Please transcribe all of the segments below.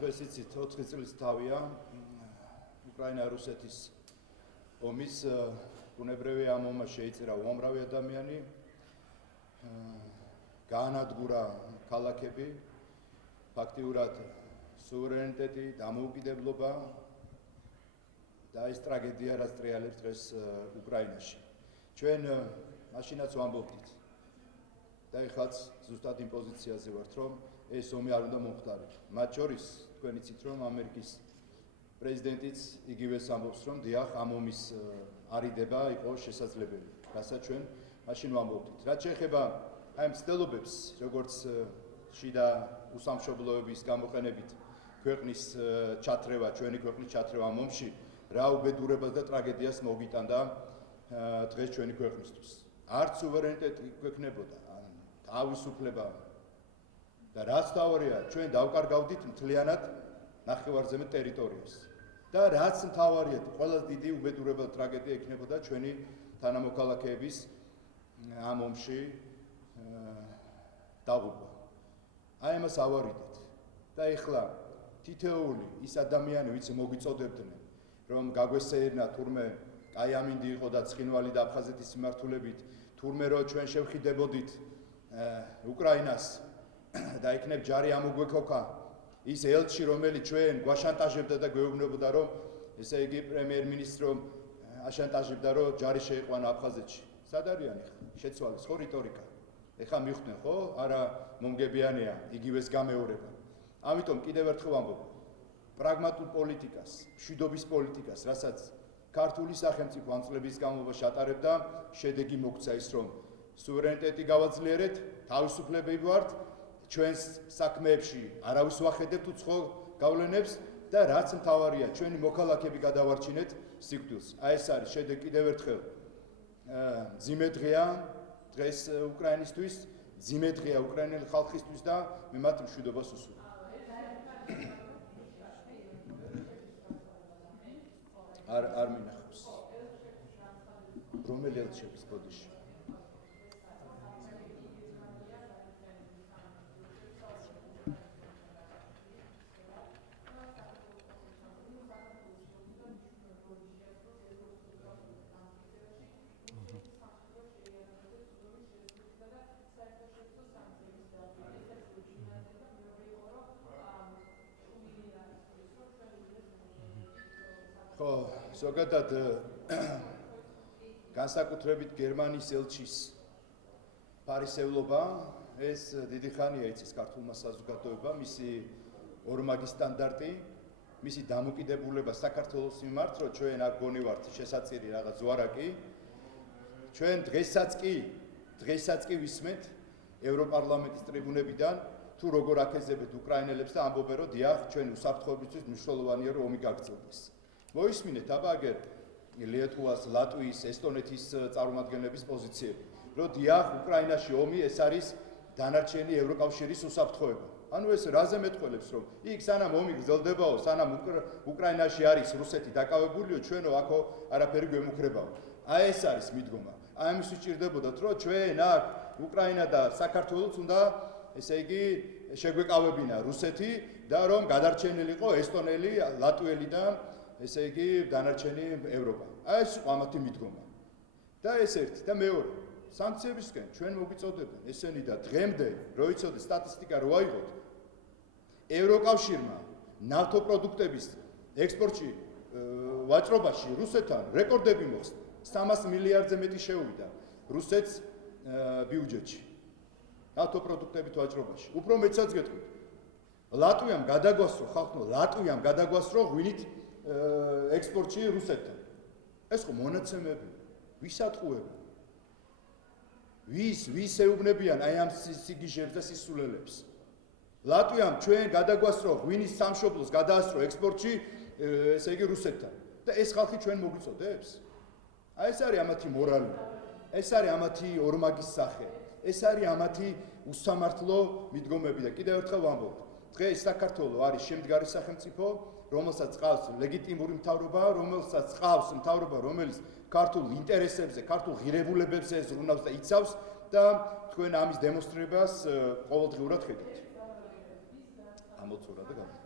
დღეს იცით 4 წლის თავია უკრაინა-რუსეთის ომის ბუნებრივი ამ ომმა შეიწირა უამრავი ადამიანი, გაანადგურა ქალაქები, ფაქტიურად სუვერენიტეტი, დამოუკიდებლობა და ეს ტრაგედია, რაც ტრიალებს დღეს უკრაინაში. ჩვენ მაშინაც ვამბობდით და ეხლაც ზუსტად იმ პოზიციაზე ვართ, რომ ეს ომი არ უნდა მომხდარიყო. მათ შორის თქვენ იცით, რომ ამერიკის პრეზიდენტიც იგივეს ამბობს, რომ დიახ, ამ ომის არიდება იყო შესაძლებელი, რასაც ჩვენ მაშინ ვამბობდით. რაც შეეხება აი ამ ცდილობებს, როგორც შიდა უსამშობლოების გამოყენებით ქვეყნის ჩათრევა, ჩვენი ქვეყნის ჩათრევა ამ ომში, რა უბედურებას და ტრაგედიას მოგიტანდა დღეს ჩვენი ქვეყნისთვის. არც სუვერენიტეტი გვექნებოდა, თავისუფლება და რაც თავარია, ჩვენ დავკარგავდით მთლიანად ნახევარზემო ტერიტორიას. და რაც მთავარია, ყველაზე დიდი უბედურება და ტრაგედია იქნებოდა ჩვენი თანამოქალაქეების ამ ომში დაღუპვა. აი ამას ავარიდეთ. და ეხლა თითოეული ის ადამიანი, ვინც მოგვიწოდებდნენ, რომ გაგვესეირნა თურმე აი ამინდი იყო და ცხინვალი და აფხაზეთის მიმართულებით, თურმე რომ ჩვენ შევხიდებოდით უკრაინას და იქნებ ჯარი ამოგვექოქა ის ელჩი, რომელიც ჩვენ გვაშანტაჟებდა და გვეუბნებოდა, რომ ესე იგი პრემიერ-მინისტრი რომ აშანტაჟებდა, რომ ჯარი შეიყვანა აფხაზეთში. სად არიან ეხლა? შეცვალეს ხო რიტორიკა? ეხლა მივხვდნენ ხო? არა მომგებიანია იგივეს გამეორება. ამიტომ კიდევ ერთხელ ვამბობ, პრაგმატულ პოლიტიკას, მშვიდობის პოლიტიკას, რასაც ქართული სახელმწიფო ამ წლების განმავლობაში ატარებდა, შედეგი მოგცა ის, რომ სუვერენიტეტი გავაძლიერეთ, თავისუფლები ვართ, ჩვენს საქმეებში არავის ვახედებთ უცხო გავლენებს და რაც მთავარია, ჩვენი მოქალაქეები გადავარჩინეთ სიკვდილს. აი ეს არის შედეგი კიდევ ერთხელ მძიმე დღეა დღეს უკრაინისთვის, მძიმე დღეა უკრაინელი ხალხისთვის და მე მათ მშვიდობას უსურვებ. არ მინახავს. რომელი ელჩების ბოდიში? ხო, ზოგადად განსაკუთრებით გერმანიის ელჩის ფარისევლობა, ეს დიდი ხანია იცის ქართულმა საზოგადოებამ, მისი ორმაგი სტანდარტი, მისი დამოკიდებულება საქართველოს მიმართ, რომ ჩვენ არ გონივართ შესაწირი რაღაც ზვარაკი. ჩვენ დღესაც კი ვისმენთ ევროპარლამენტის ტრიბუნებიდან თუ როგორ აკეზებთ უკრაინელებს და ამბობენ, რომ დიახ, ჩვენ უსაფრთხოებისთვის მნიშვნელოვანია, რომ ომი გაგრძელდეს. მოისმინეთ აბა აგერ ლიეტუვას, ლატვიის, ესტონეთის წარმომადგენლების პოზიციები, რომ დიახ, უკრაინაში ომი ეს არის დანარჩენი ევროკავშირის უსაფრთხოება. ანუ ეს რაზე მეტყველებს, რომ იქ სანამ ომი გრძელდებაო, სანამ უკრაინაში არის რუსეთი დაკავებულიო, ჩვენო აქ არაფერი გვემუქრებაო. აი ეს არის მიდგომა. აი ამის უჭირდებოდათ, რომ ჩვენ აქ უკრაინა და საქართველოს უნდა ესე იგი შეგვეკავებინა რუსეთი და რომ გადარჩენილიყო ესტონელი, ლატვიელი და ესე იგი დანარჩენი ევროპა. აი ეს ყამათი მიდგომა. და ეს ერთი და მეორე, სანქციებისკენ ჩვენ მოგვიწოდებენ ესენი და დღემდე რო იცოდე სტატისტიკა რო აიღოთ, ევროკავშირმა ნავთობპროდუქტების ექსპორტში ვაჭრობაში რუსეთთან რეკორდები მოხსნა. 300 მილიარდზე მეტი შევიდა რუსეთს ბიუჯეტში. ნავთობპროდუქტებით ვაჭრობაში. უფრო მეცაც გეტყვით. ლატვიამ გადაგვასრო ხალხო, ლატვიამ გადაგვასრო ღვინით ექსპორტში რუსეთთან. ეს ხო მონაცემები, ვის ატყუებენ? ვის ეუბნებიან აი ამ სიგიჟებს და სისულელებს? ლატვიამ ჩვენ გადაგვასრო ღვინის სამშობლოს გადაასრო ექსპორტში, ესე იგი რუსეთთან. და ეს ხალხი ჩვენ მოგვიწოდებს? აი ეს არის ამათი მორალი. ეს არის ამათი ორმაგის სახე. ეს არის ამათი უსამართლო მიდგომები და კიდევ ერთხელ ვამბობ. დღეს საქართველო არის შემდგარი სახელმწიფო, რომელსაც ყავს ლეგიტიმური მთავრობა, რომელსაც ყავს მთავრობა, რომელიც ქართულ ინტერესებზე, ქართულ ღირებულებებზე ზრუნავს და იცავს და თქვენ ამის დემონსტრებას ყოველდღიურად ხედავთ. ამოწურა და გამა.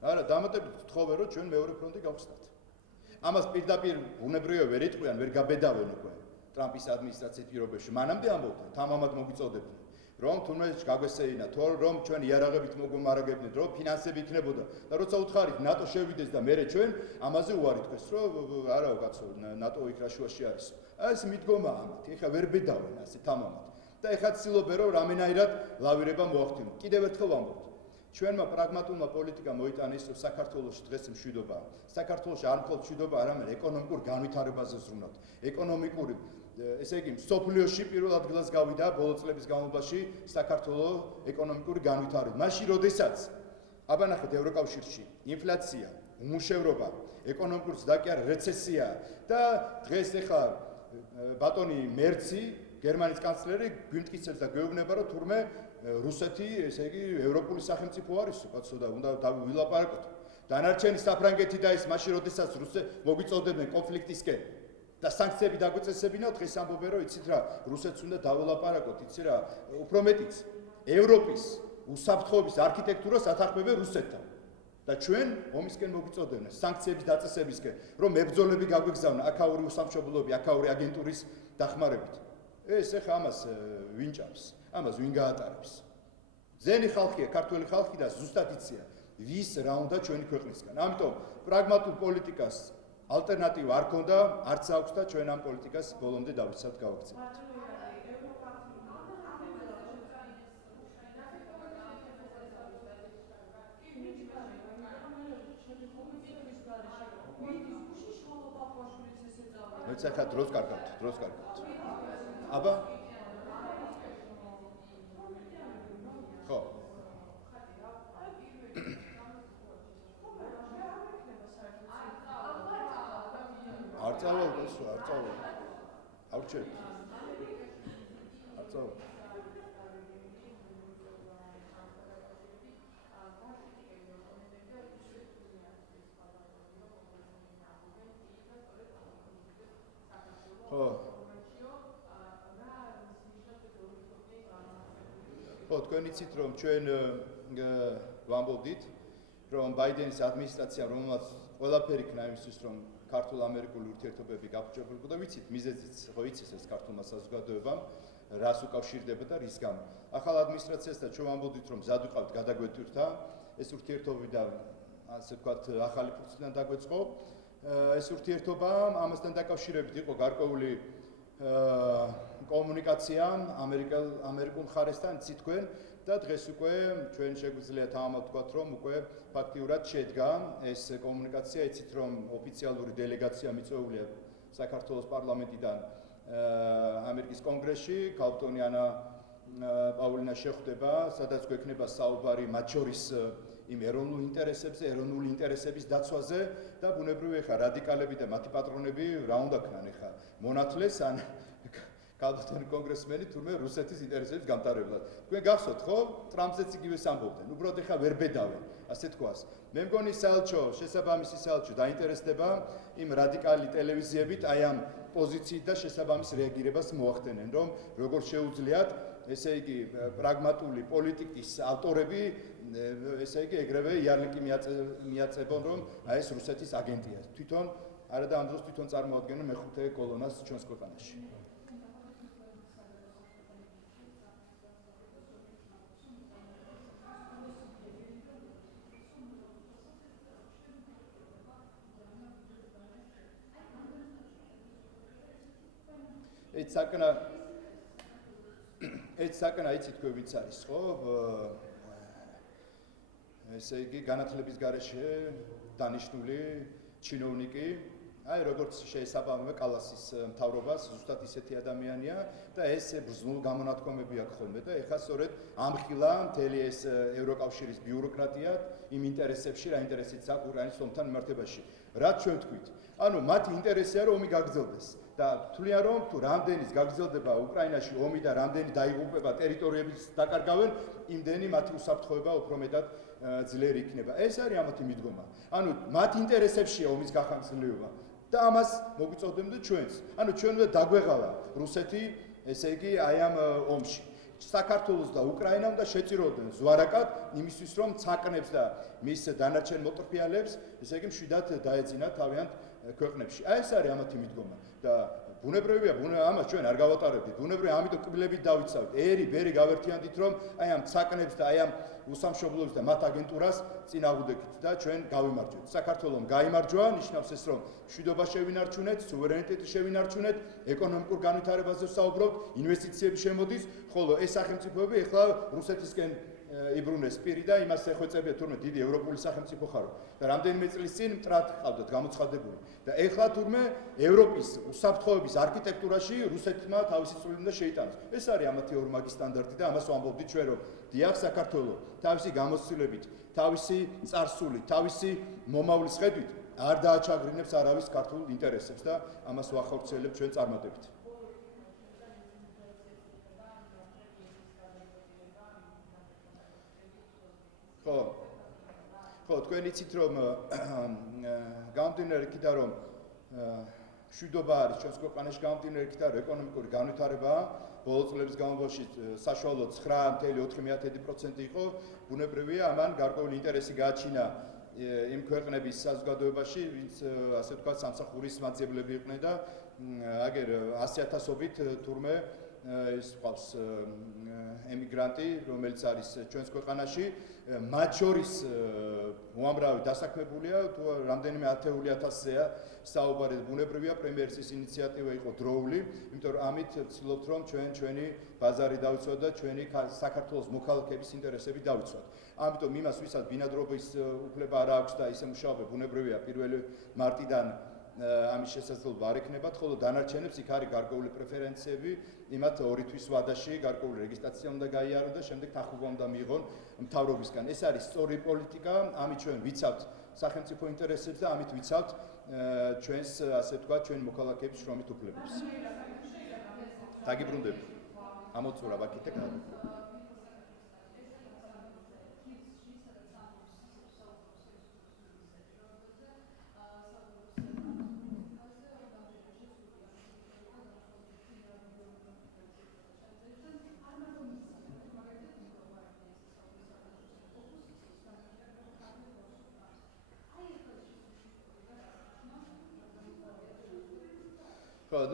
არა, დამატებით ვთხოვე, რომ ჩვენ მეორე ფრონტი გავხსნათ. ამას პირდაპირ უნებრივია ვერ იტყვიან, ვერ გაბედავენ უკვე ტრამპის ადმინისტრაციის პირობებში. მანამდე ამბობდნენ, თამამად მოგვიწოდებდნენ, რომ თუნდაც გაგვესეინა, რომ ჩვენ იარაღებით მოგომარაგებდნენ, რომ ფინანსები იქნებოდა და როცა უთხარით ნატო შევიდეს და მერე ჩვენ ამაზე უარი თქვეს, რომ არაო კაცო, ნატო იქ რაშუაში არის. ეს მიდგომა ამათ, ეხლა ვერ ბედავენ ასე თამამად. და ეხლა ცდილობენ, რომ რამენაირად ლავირება მოახდინონ. კიდევ ერთხელ ვამბობთ. ჩვენმა პრაგმატულმა პოლიტიკამ მოიტანეს, რომ საქართველოში დღეს მშვიდობაა. საქართველოში არ მხოლოდ მშვიდობა, არამედ ეკონომიკურ განვითარებაზე ზრუნავთ. ეკონომიკური, ესე იგი, მსოფლიოში პირველ ადგილას გავიდა ბოლო წლების განმავლობაში საქართველოს ეკონომიკური განვითარება. მაშინ, როდესაც აბა ნახეთ ევროკავშირში ინფლაცია, უმუშევრობა, ეკონომიკური ზრდა კი არა, რეცესია და დღეს ეხლა ბატონი მერცი, გერმანიის კანცლერი გვიმტკიცებს და გვეუბნება, რომ თურმე რუსეთი, ესე იგი, ევროპული სახელმწიფო არის, კაცო და უნდა ვილაპარაკოთ. დანარჩენი საფრანგეთი და ის მაშინ, როდესაც მოგვიწოდებენ კონფლიქტისკენ და სანქციები დაგვეწესებინათ, დღეს ამბობენ, რომ იცით რა, რუსეთს უნდა დავილაპარაკოთ, იცი რა, უფრო მეტიც, ევროპის უსაფრთხოების არქიტექტურას ათანხმებენ რუსეთთან. და ჩვენ ომისკენ მოგვიწოდებენ, სანქციების დაწესებისკენ, რომ მებრძოლები გაგვეგზავნა აქაური უსამშობლოები, აქაური აგენტურის დახმარებით. ეს ეხა ამას ვინ ჭამს? ამას ვინ გაატარებს? ძენი ხალხია, ქართველი ხალხი და ზუსტად იციან, ვის რა უნდა ჩვენი ქვეყნისგან. ამიტომ პრაგმატულ პოლიტიკას ალტერნატივა არ ქონდა, არც აქვს და ჩვენ ამ პოლიტიკას ბოლომდე დავიცავთ, გავაქცევთ. მეც ახლა დროს კარგავთ. აბა ხო. არ წავალ. აუჩერთ. არ წავალ. ხო. თქვენ იცით, რომ ჩვენ ვამბობდით, რომ ბაიდენის ადმინისტრაცია, რომელმაც ყველაფერი იქნა იმისთვის, რომ ქართულ-ამერიკული ურთიერთობები გაფუჭებულიყო და ვიცით, მიზეზიც ხო იცის ეს ქართულმა საზოგადოებამ, რას უკავშირდება და რის გამო. ახალ ადმინისტრაციასთან ჩვენ ვამბობდით, რომ მზად ვიყავთ გადაგვეტვირთა, ეს ურთიერთობები და ასე ვთქვათ, ახალი ფურცლიდან დაგვეწყო. ეს ურთიერთობა ამასთან დაკავშირებით იყო გარკვეული კომუნიკაცია ამერიკულ მხარესთან, იცით თქვენ და დღეს უკვე ჩვენ შეგვიძლია თამამად ვთქვათ, რომ უკვე ფაქტიურად შედგა ეს კომუნიკაცია, იცით რომ ოფიციალური დელეგაცია მიწვეულია საქართველოს პარლამენტიდან ამერიკის კონგრესში, ქალბატონი ანა პაულინა შეხვდება, სადაც გვექნება საუბარი მათ შორის იმ ეროვნულ ინტერესებზე, ეროვნული ინტერესების დაცვაზე და ბუნებრივია ხა რადიკალები და მათი პატრონები რა უნდა ქნან ხა მონათლეს ან ქალბატონი კონგრესმენი თურმე რუსეთის ინტერესების გამტარებლად. თქვენ გახსოვთ ხო? ტრამპზეც იგივეს ამბობდნენ. უბრალოდ ხა ვერ ბედავენ, ასე თქვას. მე მგონი საელჩო, შესაბამისი საელჩო დაინტერესდება იმ რადიკალი ტელევიზიებით აი ამ პოზიციით და შესაბამის რეაგირებას მოახდენენ, რომ როგორ შეუძლიათ ესე იგი პრაგმატული პოლიტიკის ავტორები ესე იგი ეგრევე იარლიკი მიაწებონ, რომ აი ეს რუსეთის აგენტია. თვითონ არა და ამ დროს თვითონ წარმოადგენენ მეხუთე კოლონას ჩვენს ქვეყანაში. ეს საკანა იცით თქვენ ვინც არის ხო? ესე იგი განათლების გარეშე დანიშნული ჩინოვნიკი, აი როგორც შეესაბამება კალასის მთავრობას, ზუსტად ისეთი ადამიანია და ეს ბრძნულ გამონათქვამები აქვს ხოლმე და ეხლა სწორედ ამხილა მთელი ეს ევროკავშირის ბიუროკრატია იმ ინტერესებში, რა ინტერესიც აქვს უკრაინის ომთან მიმართებაში. რაც ჩვენ ვთქვით, ანუ მათი ინტერესია რომ ომი გაგრძელდეს და თვლიან რომ თუ რამდენის გაგრძელდება უკრაინაში ომი და რამდენი დაიღუპება ტერიტორიების დაკარგავენ, იმდენი მათი უსაფრთხოება უფრო მეტად ძლიერი იქნება. ეს არის ამათი მიდგომა. ანუ მათ ინტერესებშია ომის გახანგრძლივება და ამას მოგვიწოდებთ ჩვენს. ანუ ჩვენ უნდა დაგვეღალა რუსეთი, ესე იგი აი ამ ომში. საქართველოს და უკრაინა უნდა შეწიროდნენ ზვარაკად იმისთვის რომ ცაკნებს და მის დანარჩენ მოტრფიალებს, ესე იგი მშვიდად დაეძინათ თავიანთ ქვეყნებში. აი ეს არის ამათი მიდგომა და ბუნებრივია, ამას ჩვენ არ გავატარებდით. ბუნებრივია, ამიტომ კბილებით დავიცავთ. ერი-ბერი გავერთიანდით რომ აი ამ ცაკნებს და აი ამ უსამშობლოებს და მათ აგენტურას წინააღმდეგით და ჩვენ გავიმარჯვეთ. საქართველოს გაიმარჯვა ნიშნავს ეს რომ მშვიდობა შევინარჩუნეთ, სუვერენიტეტი შევინარჩუნეთ, ეკონომიკურ განვითარებაზე ვსაუბრობთ, ინვესტიციები შემოდის, ხოლო ეს სახელმწიფოები ეხლა რუსეთისკენ იბრუნეს პირი და იმას ეხვეწებია თურმე დიდი ევროპული სახელმწიფო ხარო და რამდენიმე წლის წინ მტრად ყავდათ გამოცხადებული და ეხლა თურმე ევროპის უსაფრთხოების არქიტექტურაში რუსეთმა თავისი წვლილი უნდა შეიტანოს. ეს არის ამათი ორმაგი სტანდარტი და ამას ვამბობდით ჩვენ რომ დიახ საქართველოს თავისი გამოცდილებით, თავისი წარსულით, თავისი მომავლის ხედვით არ დააჩაგრინებს არავის ქართულ ინტერესებს და ამას ვახორციელებთ ჩვენ წარმატებით. ხო, თქვენ იცით რომ გამომდინარე იქიდან რომ მშვიდობა არის ჩვენს ქვეყანაში გამომდინარე იქიდან რომ ეკონომიკური განვითარებაა ბოლო წლების განმავლობაში საშუალოდ 9.4% იყო, ბუნებრივია ამან გარკვეული ინტერესი გააჩინა იმ ქვეყნების საზოგადოებაში, ვინც ასე ვთქვათ სამსახურის მაძიებლები იყვნენ და აგერ 100,000-ობით თურმე ის ყავს ემიგრანტი, რომელიც არის ჩვენს ქვეყანაში, მათ შორის უამრავი დასაქმებულია, თუ რამდენიმე 10,000-ზეა საუბარი. ბუნებრივია, პრემიერის ინიციატივა იყო დროული, იმიტომ რომ ამით ვცდილობთ რომ ჩვენი ბაზარი დავიცვათ და ჩვენი საქართველოს მოქალაქეების ინტერესები დავიცვათ. ამიტომ იმას, ვისაც ბინადრობის უფლება არ აქვს და ისე მუშაობენ, ბუნებრივია, 1 მარტიდან ამის შესაძლებლობა არ ექნებათ, ხოლო დანარჩენებს იქ არის გარკვეული პრეფერენციები, იმათ 2 თვის ვადაში გარკვეული რეგისტრაცია უნდა გაიარონ და შემდეგ თანხმობა უნდა მიიღონ მთავრობისგან. ეს არის სწორი პოლიტიკა, ამით ჩვენ ვიცავთ სახელმწიფო ინტერესებს და ამით ვიცავთ ჩვენს, ასე ვთქვათ, ჩვენი მოქალაქეების შრომით უფლებებს. დაგიბრუნდები. ამოწურა ვაკეთე გადაგიბრუნდები.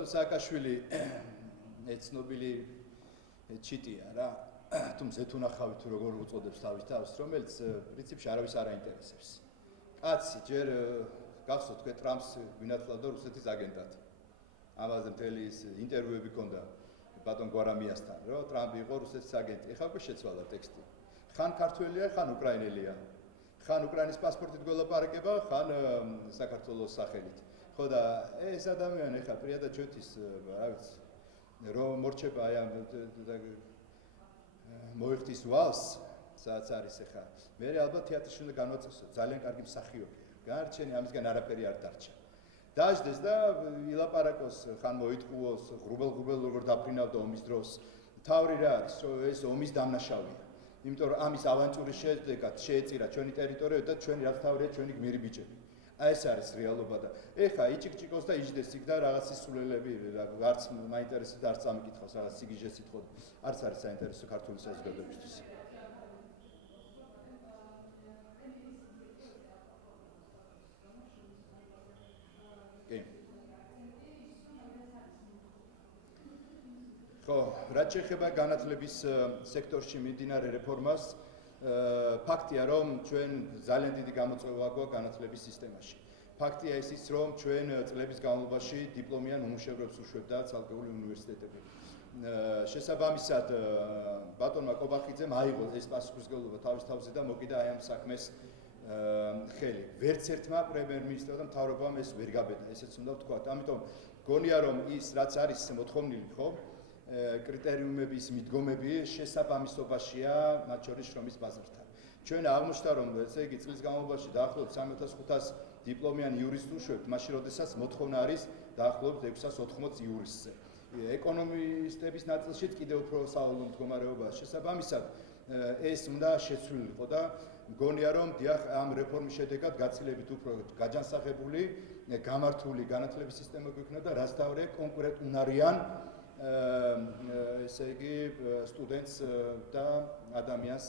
სააკაშვილი ეცნობილი ჩიტია რა, თუმცა ეთუნახავი თუ როგორ უწოდებს თავს, რომელიც პრინციპში არავის არ აინტერესებს. კაცი ჯერ გახსოვთ თქვენ ტრამპს გვინათლავდა რუსეთის აგენტად. ამაზე მთელი ის ინტერვიუები ჰქონდა ბატონ გვარამიასთან, რომ ტრამპი იყო რუსეთის აგენტი. ეხლა უკვე შეცვალა ტექსტი. ხან ქართველია, ხან უკრაინელია. ხან უკრაინის პასპორტით გველაპარაკება, ხან საქართველოს სახელით. ხო და ეს ადამიანი ხა პრიადა ჩვენთვის რა ვიცი რომ მორჩება აი ამ მოიხდის ვალს სადაც არის ხა მე ალბათ თეატრში უნდა განვაწესო ძალიან კარგი მსახიობია გარჩენი ამისგან არაფერი არ დარჩა დაждდეს და ილაპარაკოს ხან მოიტყუოს ღრუბელ როგორ დაფრინავდა ომის დროს თავი რა არის რომ ეს ომის დამნაშავეა იმიტომ რომ ამის ავანტურის შედეგად შეეწირა ჩვენი ტერიტორია და ჩვენი რაც თავია ჩვენი გმირი ბიჭები აი ეს არის რეალობა და ეხა იჭიკჭიკოს და იჯდეს იქ და რაღაც სულელები არც მაინტერესებს და არც ამიკითხავს რაღაც სიგიჟეს ითხოვ არც არის საინტერესო ქართული საზოგადოებისთვის ხო რაც შეეხება განათლების სექტორში მიმდინარე რეფორმას ფაქტია რომ ჩვენ ძალიან დიდი გამოწვევა გვაქვს განათლების სისტემაში. ფაქტია ისიც რომ ჩვენ წლების განმავლობაში დიპლომიან უმუშევრებს უშვებდა ცალკეული უნივერსიტეტები. შესაბამისად ბატონმა კობახიძემ აიღო ეს პასუხისმგებლობა თავის თავზე და მოკიდა აი ამ საქმეს ხელი. ვერც ერთმა პრემიერ-მინისტრმა და მთავრობამ ეს ვერ გაბედა, ესეც უნდა ვთქვათ. ამიტომ გონია რომ ის რაც არის მოთხოვნილი ხო კრიტერიუმების მიდგომები შესაბამისობაშია მათ შორის შრომის ბაზართან. ჩვენ აღმოჩნდა რომ ესე იგი წლის განმავლობაში დაახლოებით 3,500 დიპლომიანი იურისტს უშვებთ, მაშინ როდესაც მოთხოვნა არის დაახლოებით 680 იურისტზე. ეკონომისტების ნაწილშიც კიდევ უფრო სავალალო მდგომარეობაა. შესაბამისად, ეს უნდა შეცვლილიყო და მგონია რომ დიახ ამ რეფორმის შედეგად გაცილებით უფრო გაჯანსაღებული, გამართული განათლების სისტემა გვექნება და რაც თავია კონკურენტუნარიან ესე იგი სტუდენტს და ადამიანს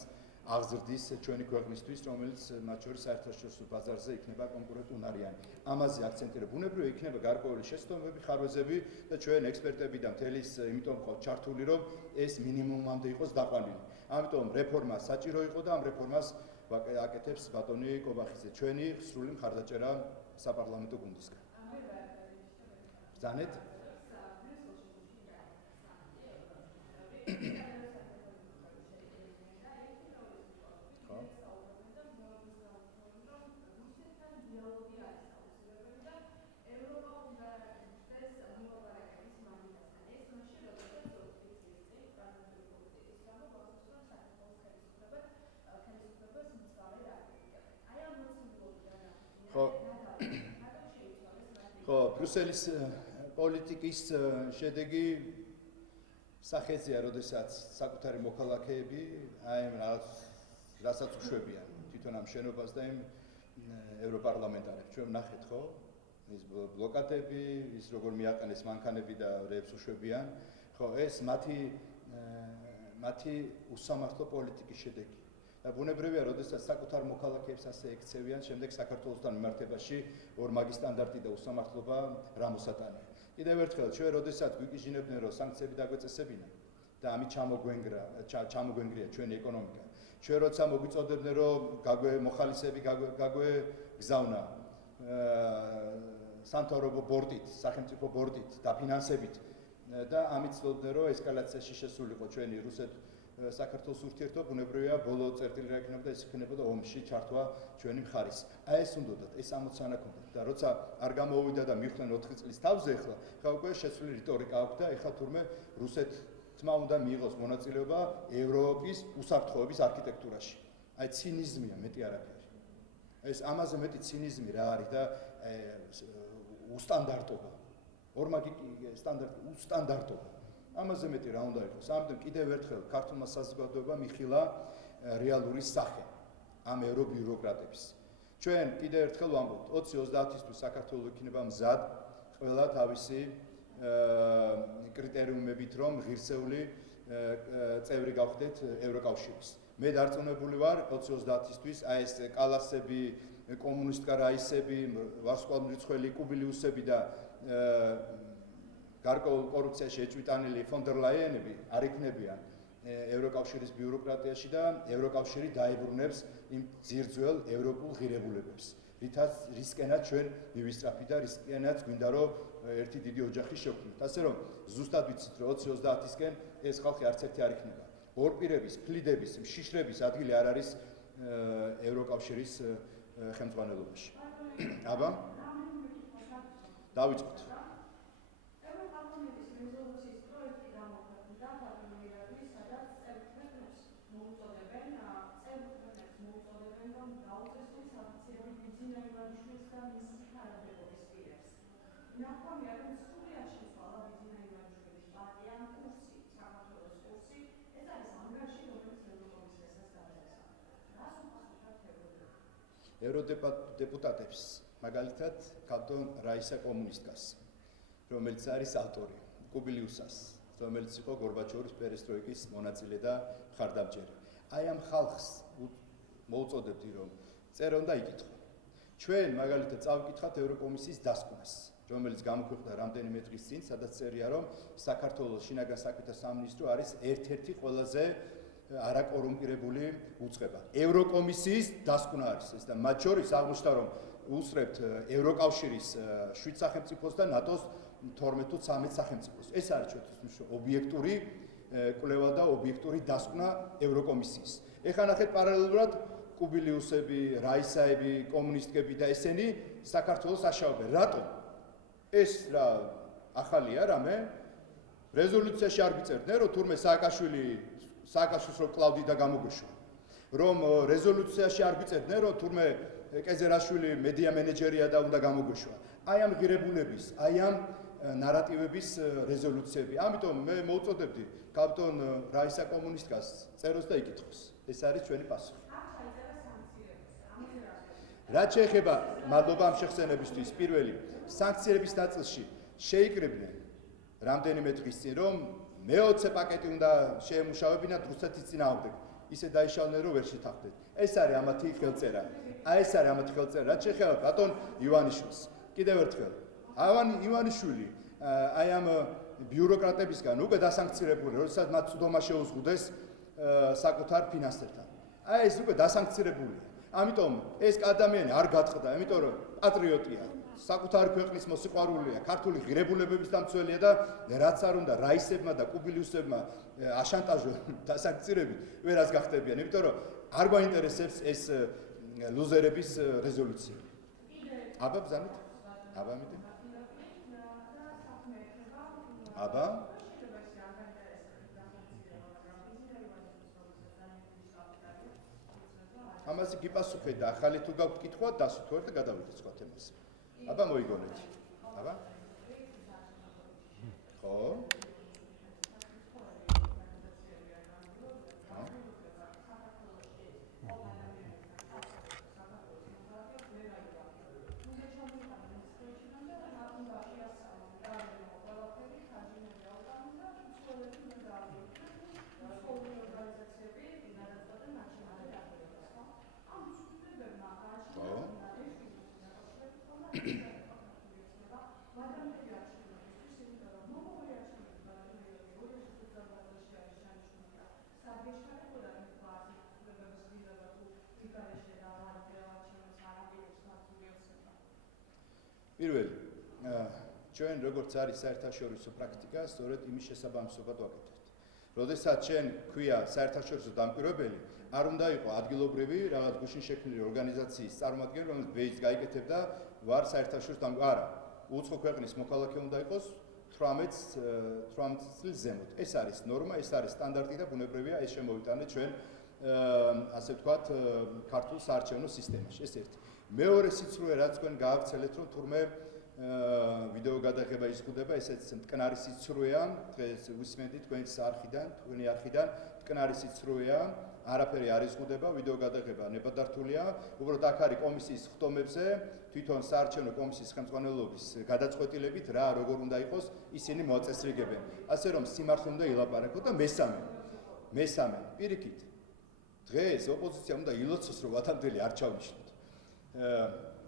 აღზრდის ჩვენი ქვეყნისთვის, რომელიც მათ შორის საერთაშორისო ბაზარზე იქნება კონკურენტუნარიანი. ამაზე აქცენტირებ. ბუნებრივია იქნება გარკვეული შეცდომები, ხარვეზები და ჩვენ ექსპერტები და მთელის იმიტომ ყავთ ჩართული, რომ ეს მინიმუმამდე იყოს დაყვანილი. ამიტომ რეფორმა საჭირო იყო და ამ რეფორმას აკეთებს ბატონი კობახიძე. ჩვენი სრული მხარდაჭერა საპარლამენტო გუნდისგან. ბრძანეთ? ბრიუსელის პოლიტიკის შედეგი სახეზეა, როდესაც საკუთარი მოქალაქეები აი ამ რასაც უშვებიან თვითონ ამ შენობას და იმ ევროპარლამენტარებს. ჩვენ ვნახეთ, ხო? ის ბლოკადები, ის როგორ მიაყენეს მანქანები და რეებს უშვებიან. ხო, ეს მათი უსამართლო პოლიტიკის შედეგი. და ბუნებრივია, როდესაც საკუთარ მოქალაქეებს ასე ექცევიან, შემდეგ საქართველოსთან მიმართებაში ორმაგი სტანდარტი და უსამართლობა რა მოსატანია. კიდევ ერთხელ, ჩვენ როდესაც გვიგიჟინებდნენ, რომ სანქციები დაგვეწესებინა და ამით ჩამოგვენგრია ჩვენი ეკონომიკა. ჩვენ როცა მოგვიწოდებდნენ, რომ მოხალისეები გაგვეგზავნა სამთავრობო ბორტით, სახელმწიფო ბორტით, დაფინანსებით და ამით ცდილობდნენ, რომ ესკალაციაში შესულიყო ჩვენი საქართველოს ურთიერთობა, ბუნებრივია, ბოლო წერტილი რა იქნება და ეს იქნებოდა ომში ჩართვა ჩვენი მხარის. აი ეს უნდათ, ეს ამოცანა ქონდათ და როცა არ გამოვიდა და მიხვდნენ 4 წლის თავზე ხა უკვე შეცვლილი რიტორიკა აქვს და ეხლა თურმე რუსეთმა უნდა მიიღოს მონაწილეობა ევროპის უსაფრთხოების არქიტექტურაში. აი ცინიზმია, მეტი არაფერი. ეს ამაზე მეტი ცინიზმი რა არის და უსტანდარტობა. ორმაგი სტანდარტი, უსტანდარტობა. ამაზე მეტი რა უნდა იყოს. ამიტომ კიდევ ერთხელ ქართულმა საზოგადოებამ იხილა რეალური სახე ამ ევრობიუროკრატების. ჩვენ კიდევ ერთხელ ვამბობთ, 2030-ისთვის საქართველოს იქნება მზად ყველა თავისი კრიტერიუმებით, რომ ღირსეული წევრი გავხდეთ ევროკავშირის. მე დარწმუნებული ვარ 2030-ისთვის აი ეს კალასები, კომუნისტკა რაისები, ვარსკვლავმრიცხველი კუბილიუსები და გარკვეულ კორუფციაში ეჭვიტანილი ფონ დერ ლაიენები არ იქნებიან ევროკავშირის ბიუროკრატიაში და ევროკავშირი დაებრუნებს იმ ძირძველ ევროპულ ღირებულებებს. რისკენაც ჩვენ მივისწრაფი და რისკენაც გვინდა რომ ერთი დიდი ოჯახი შევქმნით. ასე რომ ზუსტად ვიცით რომ 2030-ისკენ ეს ხალხი არც ერთი არ იქნება. ორპირების, ფლიდების, შიშრების ადგილი არ არის ევროკავშირის ხელმძღვანელობაში. აბა დავიწყოთ. ევროდეპუტატებს, მაგალითად, კაპტონ რაისა კომუნისტკას, რომელიც არის ავტორი, კუბილიუსას, რომელიც იყო გორბაჩოვის პერესტროიკის მონაწილე და მხარდამჭერი. აი ამ ხალხს მოუწოდებდი, რომ წერა უნდა იკითხო. ჩვენ მაგალითად წავიკითხავთ ევროკომისიის დასკვნას, რომელიც გამოქვეყნდა რამდენიმე დღის წინ, სადაც წერია, რომ საქართველოს შინაგან საქმეთა სამინისტრო არის ერთ-ერთი ყველაზე არაკორუმპირებული უწყება. ევროკომისიის დასკვნა არის ეს და მათ შორის აღმოჩნდა, რომ უსწრებთ ევროკავშირის 7 სახელმწიფოს და ნატოს 12 თუ 13 სახელმწიფოს. ეს არის ჩვენთვის ობიექტური კვლევა და ობიექტური დასკვნა ევროკომისიის. ეხლა ნახეთ პარალელურად კუბილიუსები, რაისაები, კომუნისტები და ესენი საქართველოს აშავებენ. რატომ? ეს რა ახალია რამე? რეზოლუციაში არ გიწერდნენ, რომ თურმე სააკაშვილის რო კლავდი და გამოგვიშვა. რომ რეზოლუციაში არ გვიწერდნენ, რომ თურმე კეზერაშვილი მედია მენეჯერია და უნდა გამოგვეშვა. აი ამ ღირებულების, აი ამ ნარატივების რეზოლუციები. ამიტომ მე მოვუწოდებდი კაპიტონ რაისა კომუნისტკას წეროს და იკითხოს. ეს არის ჩვენი პასუხი. რაც შეეხება მადლობა ამ შეხსენებისთვის, პირველი სანქციების ნაწილში შეიკრიბნენ რამდენიმე დღის წინ, რომ მე-20 პაკეტი უნდა შეემუშავებინათ რუსეთის წინააღმდეგ. ისე დაიშალნენ, რომ ვერ შეთანხმდეთ. ეს არის ამათი ხელწერა. აი ეს არის ამათი ხელწერა. რაც შეეხება ბატონ ივანიშვილს. კიდევ ერთხელ, ივანიშვილი აი ამ ბიუროკრატებისგან უკვე დასანქცირებული, როდესაც მათ ცუდომა შეუზღუდეს საკუთარ ფინანსებთან. აი ეს უკვე დასანქცირებულია. ამიტომ ეს ადამიანი არ გატყდა, იმიტომ რომ პატრიოტია, საკუთარი ქვეყნის მოსიყვარულია, ქართული ღირებულებების დამცველია და რაც არ უნდა რაისებმა და კუბილიუსებმა აშანტაჟო დასანქცირებით ვერას გახდებიან, იმიტომ რომ არ გვაინტერესებს ეს ლუზერების რეზოლუცია. აბა ბზანით? აბა მიტი? აბა? ამაზე გიპასუხეთ და ახალი თუ გაქვთ კითხვა, დასვით და გადავიდეთ სხვა თემაზე. აბა მოიგონეთ. აბა? ხო? პირველი, ჩვენ როგორც არის საერთაშორისო პრაქტიკა, სწორედ იმის შესაბამისობად ვაკეთებთ. როდესაც ჩვენ ქვია საერთაშორისო დამკვირვებელი, არ უნდა იყო ადგილობრივი რაღაც გუშინ შექმნილი ორგანიზაციის წარმომადგენელი, რომელიც ბეიჯს გაიკეთებდა, ვარ საერთაშორისო დამკვირვებელი. არა, უცხო ქვეყნის მოქალაქე უნდა იყოს 18 წლის ზემოთ. ეს არის ნორმა, ეს არის სტანდარტი და ბუნებრივია ეს შემოვიტანეთ ჩვენ ასე ვთქვათ ქართულ საარჩევნო სისტემაში. ეს ერთი. მეორე სიცრუე რაც თქვენ გაავრცელეთ, რომ თურმე ვიდეო გადაღება იზღუდება, ესეც მტკნარი სიცრუეა, დღეს ვისმენთ თქვენს არხიდან, თქვენი არხიდან მტკნარი სიცრუეა, არაფერი არ იზღუდება, ვიდეო გადაღება ნებადართულია, უბრალოდ აქ არის კომისიის ხტომებზე, თვითონ საარჩევნო კომისიის ხელმძღვანელობის გადაწყვეტილებით რა როგორ უნდა იყოს, ისინი მოაწესრიგებენ. ასე რომ სიმართლე უნდა ილაპარაკოთ და მესამე, პირიქით. დღეს ოპოზიცია უნდა ილოცოს, რომ ვათამდელი არ ჩავნიშნოთ.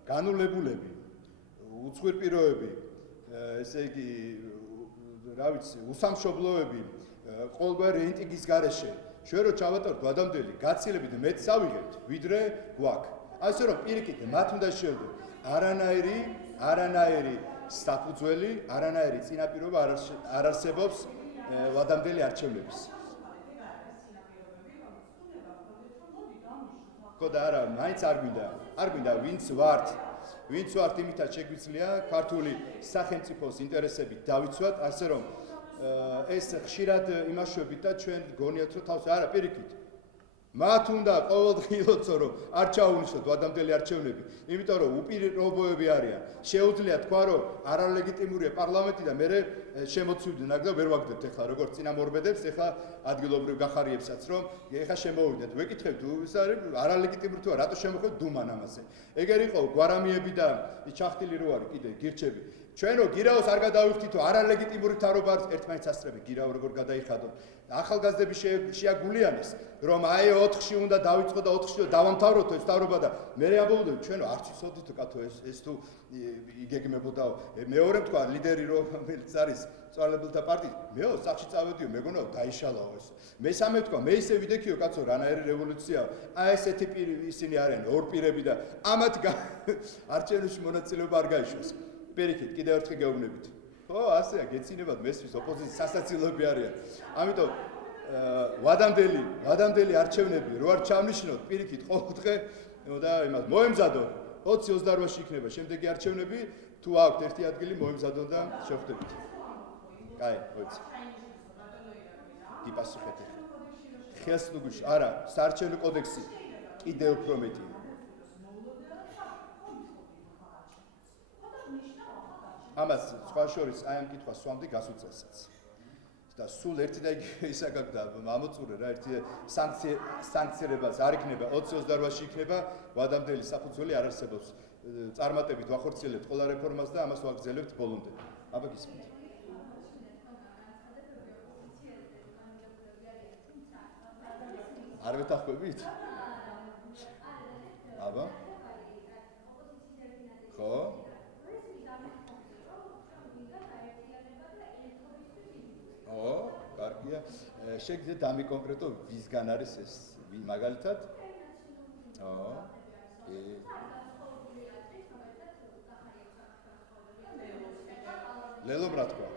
განულებულები, უცხოირპიროები, ესე იგი, რა ვიცი, უსამშობლოები, ყოველგვარი რეიტინგის გარეშე, ჩვენ რო ჩავატაროთ ვადამდელი, გაცილებით მეტ ავიღებთ, ვიდრე გვაქვს. ასე რომ პირიქით, მათ უნდა შეძლოთ არანაირი საფუძველი, არანაირი წინაპირობა არ არსებობს ვადამდელი არჩევნების. და არა, მაინც არ გვინდა ვინც ვართ იმითაც შეგვიძლია ქართული სახელმწიფოს ინტერესებით დავიცვათ, ასე რომ ეს ხშირად იმაშვებით და ჩვენ გონიათ რომ თავს არა პირიქით. მათ უნდა ყოველდღე ილოცო რომ არ ჩაუნიშნოთ ვადამდელი არჩევნები, იმიტომ რომ უპირობოები არიან. შეუძლია თქვა რომ არალეგიტიმურია პარლამენტი და მე შემოცვიდნენ აქ და ვერ ვაგდებთ ეხლა როგორც წინამორბედებს, ეხლა ადგილობრივ გახარიებსაც რომ ეხლა შემოვიდეთ. ვეკითხებთ ის არის არალეგიტიმური თუ არა, რატო შემოხვდეთ დუმან ამაზე. ეგერ იყო გვარამიები და ჩახტილი რო არის კიდე გირჩები. ჩვენ რო გირაოს არ გადავიხდით თუ არალეგიტიმური მთავრობა ერთმანეთს ასწრებით გირაო როგორ გადაიხადოთ. ახალგაზრდები შეაგულიანეს რომ აი 4-ში უნდა დავიწყო და 4-ში დავამთავროთ ეს მთავრობა და მე ამბობდები ჩვენ არც ვიცოდით კათო ეს თუ იგეგმებოდაო. მეორე თქვა ლიდერი რომელიც არის წვალებელთა პარტიის მეო სახში წავედიო მეგონაო დაიშალაო ეს. მესამე თქვა მე ისე ვიდექიო კაცო რანაირი რევოლუციაა. აი ესეთი ისინი არიან ორპირები და ამათ არჩევნებში მონაწილეობა არ გაიშვას. პირიქით კიდევ ერთხელ გეუბნებით. ხო, ასეა, გეცინებათ მესვის ოპოზიციის სასაცილოები არიან. ამიტომ ვადამდელი არჩევნები რო არ ჩავნიშნოთ, პირიქით ყოველდღე და იმას მოემზადოთ. 20-28-ში იქნება შემდეგი არჩევნები, თუ აქვთ ერთი ადგილი მოემზადოთ და შევხვდებით. კაი, მოიცა. გიპასუხეთ. ხელსტუგუში არა საარჩევნო კოდექსი კიდევ უფრო მეტია. ამას სხვა შორის აი ამ კითხვას სვამდი გასუწესაც. და სულ ერთი და იგივე ისა გაქვს და ამოწურე რა ერთი სანქცირებას არ იქნება 2028-ში იქნება ვადამდელი საფუძველი არ არსებობს. წარმატებით ვახორციელებთ ყველა რეფორმას და ამას ვაგრძელებთ ბოლომდე. აბა გისმენთ. არ ვეთანხმებით? აბა? ხო? ო, კარგია. შეგიძლიათ დამიკონკრეტო ვისგან არის ეს მაგალითად? ო. ლელომ რა თქვა?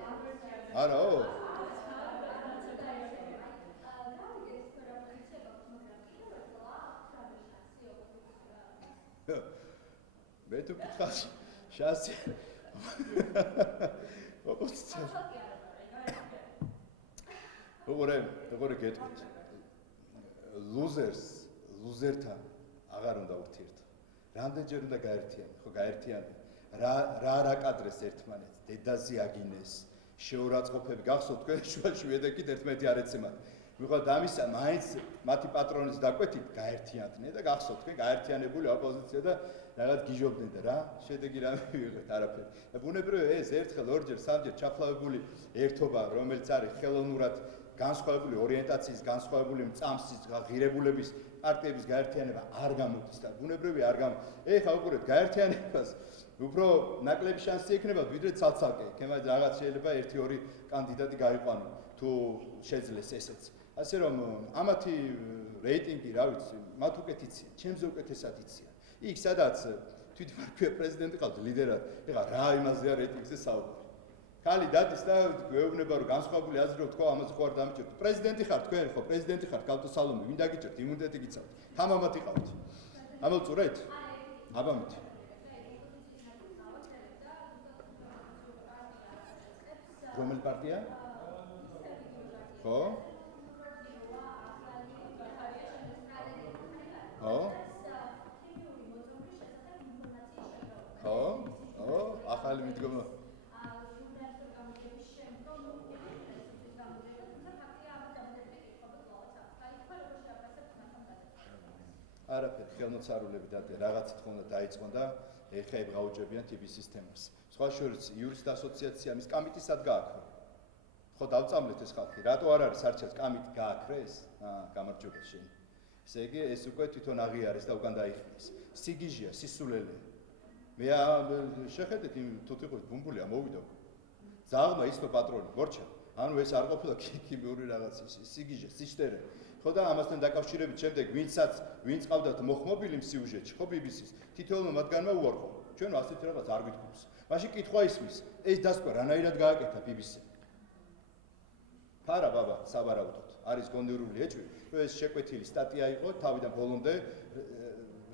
არაო? მე თუ გითხარ შანსი ოპოზიცია როგორ გეტყვით ლუზერთან აღარ უნდა ურთიერთო რამდენჯერ უნდა გაერთიანო ხო გაერთიანე რა აკადრეს ერთმანეთს დედაზე აგინეს შეურაცხყოფები გახსოვთ თქვენ შუაში ვიედექით ერთმანეთი არ ეცემათ მიუხედავად ამისა მაინც მათი პატრონის დაკვეთით გაერთიანდნენ და გახსოვთ თქვენ გაერთიანებული ოპოზიცია და რაღაც გიჟობდნენ და რა შედეგი რა მივიღეთ არაფერი და ბუნებრივია ეს ერთხელ ორჯერ სამჯერ ჩაფლავებული ერთობა რომელიც არის ხელოვნურად განსხვავებული ორიენტაციის განსხვავებული მწამსის ღირებულების პარტიების გაერთიანება არ გამოდის და ბუნებრივია არ გამო ეხლა უყურეთ გაერთიანებას უფრო ნაკლები შანსი ექნება ვიდრე ცალ-ცალკე თემად რაღაც შეიძლება 1-2 კანდიდატი გაიყვანო თუ შეძლეს ესეც ასე რომ ამათი რეიტინგი რა ვიცი მათ უკეთ იციან ჩემზე უკეთესად იციან იქ სადაც თვითმარქვია პრეზიდენტი ყავთ ლიდერად ეხლა რა იმაზეა რეიტინგზე საუბარი ხალი დადის და გვეუბნება რომ განსხვავებული აზრი თქვა ამაზე ხო არ დამჭირდა პრეზიდენტი ხარ თქვენ ხო პრეზიდენტი ხარ კალტო სალომე ვინ დაგიჭერთ იმუნიტეტი გიცავთ თამამად იყავთ ამოწურეთ აბა მით რომელი პარტია ხო ხო ხო ხო ახალი მიდგომა არაფერი ხელმოწარულები და რაღაცით ხონდა დაიწყონ და ეხა ებღაუჭებიან ტიპის სისტემას. სხვა შორის იურისტ ასოციაცია მის კამიტისად გააქრა. ხო დავწამლეთ ეს ხალხი. რატო არ არის არჩევს კამიტი გააქრეს? გამარჯობა შენ. ესე იგი ეს უკვე თვითონ აღიარეს და უკან დაიხნეს. სიგიჟია, სისულელე. მე შეხედეთ იმ თუთიყოს ბუმბულია მოვიდა. ზაღმა ისო პატრონი, გორჩა. ანუ ეს არ ყოფილა ქიმიური რაღაც სიგიჟე, სიშტერე. ხო და ამასთან დაკავშირებით შემდეგ ვინც ყავდათ მოხმობილი სიუჟეტში ხო BBC-ს თითოეულმა მათგანმა უარყო ჩვენ ასეთ რაღაც არ გიტყვს მაშინ კითხვა ისმის ეს დასკვა რანაირად გააკეთა BBC ფარა ბაბა საბარავდოთ არის გონდურული ეჭვი რომ ეს შეკვეთილი სტატია იყო თავიდან ბოლომდე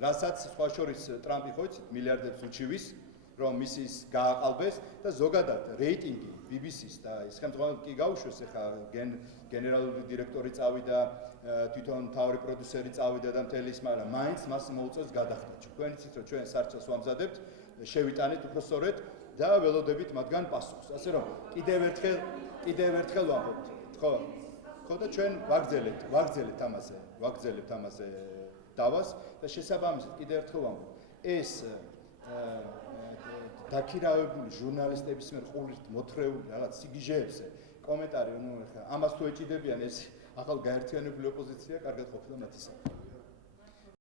რასაც სხვა შორის ტრამპი ხო იცით მილიარდებს უჩივის რომ მისის გააყალბეს და ზოგადად რეიტინგი BBC-ს და ის ხელმძღვანელი კი გაუშვეს ახლა გენერალური დირექტორი წავიდა თვითონ თავი პროდიუსერი წავიდა და მთელი ის მაგრამ მაინც მას მოუწევს გადახდა თქვენ იცით რომ ჩვენ სარჩელს ვამზადებთ შევიტანეთ უფრო სწორედ და ველოდებით მათგან პასუხს ასე რომ კიდევ ერთხელ ვამბობთ ხო და ჩვენ ვაგრძელებთ ამაზე დავას და შესაბამისად კიდევ ერთხელ ვამბობ ეს დაქირავებული ჟურნალისტების მიერ ყურით მოთხრეული რაღაც სიგიჟეებზე კომენტარი ნუ ახლა ამას თუ ეჭიდებიან ეს ახალ გაერთიანებული ოპოზიცია კარგად ყოფილა მათისა